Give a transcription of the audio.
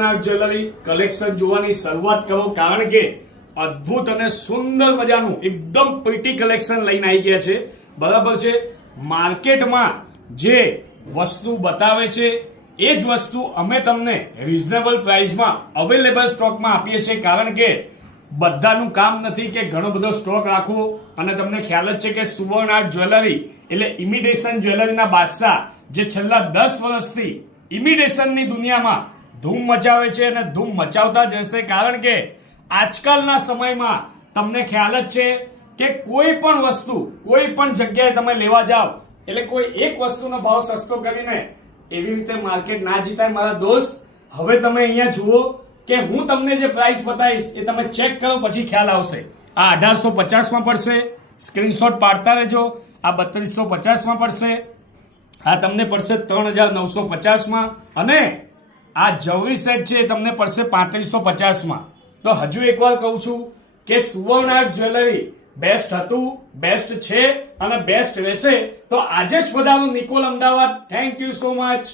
સુવર્ણ art jewellery collection જોવાની શરૂઆત કરો, કારણ કે અદ્ભુત અને સુંદર મજાનું એકદમ પ્રીટી કલેક્શન લઈને આવી ગયા છે. બરાબર છે. માર્કેટમાં જે વસ્તુ બતાવે છે એ જ વસ્તુ અમે તમને રીઝનેબલ પ્રાઇસમાં અવેલેબલ સ્ટોકમાં આપીએ છીએ, કારણ કે બધાનું કામ નથી કે ઘણો બધો સ્ટોક રાખવો. અને તમને ખ્યાલ જ છે કે સુવર્ણ આર્ટ જ્વેલરી એટલે ઇમિટેશન જ્વેલરીના બાદશાહ, જે છેલ્લા 10 વર્ષથી ઇમિટેશનની દુનિયામાં ધૂમ મચાવે છે અને ધૂમ મચાવતા જ રહેશે. કારણ કે આજકાલના સમયમાં તમને ખ્યાલ જ છે કે કોઈ પણ વસ્તુ કોઈ પણ જગ્યાએ તમે લેવા જાઓ એટલે કોઈ એક વસ્તુનો ભાવ સસ્તો કરીને એવી રીતે માર્કેટ ના જીતાય મારા દોસ્ત. હવે તમે અહીંયા જુઓ કે હું તમને જે પ્રાઇસ બતાવીશ એ તમે ચેક કરો, પછી ખ્યાલ આવશે. આ 1850 માં પડશે, સ્ક્રીનશોટ પાડતા રહેજો. આ 3250 માં પડશે, આ તમને પડશે 3950 માં, અને આ જવરી સેટ છે એ તમને પડશે 3550 માં. તો હજુ એકવાર કહું છું કે સુવર્ણ આર્ટ જ્વેલરી બેસ્ટ હતું, બેસ્ટ છે અને બેસ્ટ રહેશે. તો આજે જ પધારો Nikol Ahmedabad. Thank you so much.